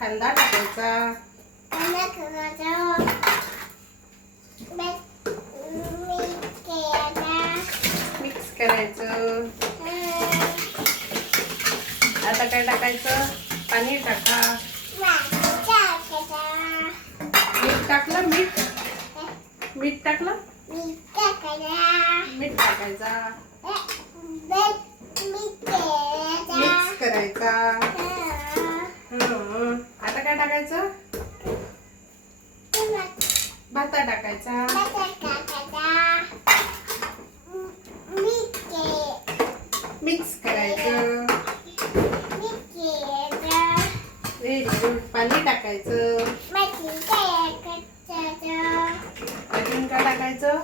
कांदा टाकायचा, मिक्स करायचं. आता काय टाकायचं? पाणी टाका. मीठ टाकलं? मीठ टाकलं? मीठ टाकायचा, मिक्स करायचा. आता काय टाकायचं? भाता टाकायचा, मिक्स करायचं. Very good. पाणी टाकायचं. अजून काय टाकायचं?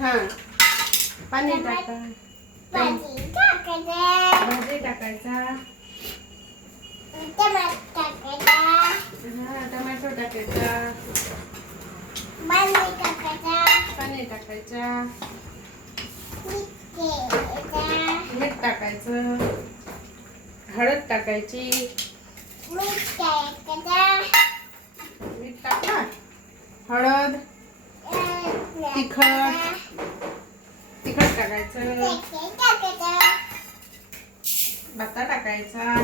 हा, पाणी टाका. भाजी टाकायचा. हा, टोमॅटो टाकायचा. पाणी टाकायचा. मीठ टाकायचं. हळद टाकायची. मीठ टाकला. हळद, तिखट टाकायचं. भाता टाकायचा.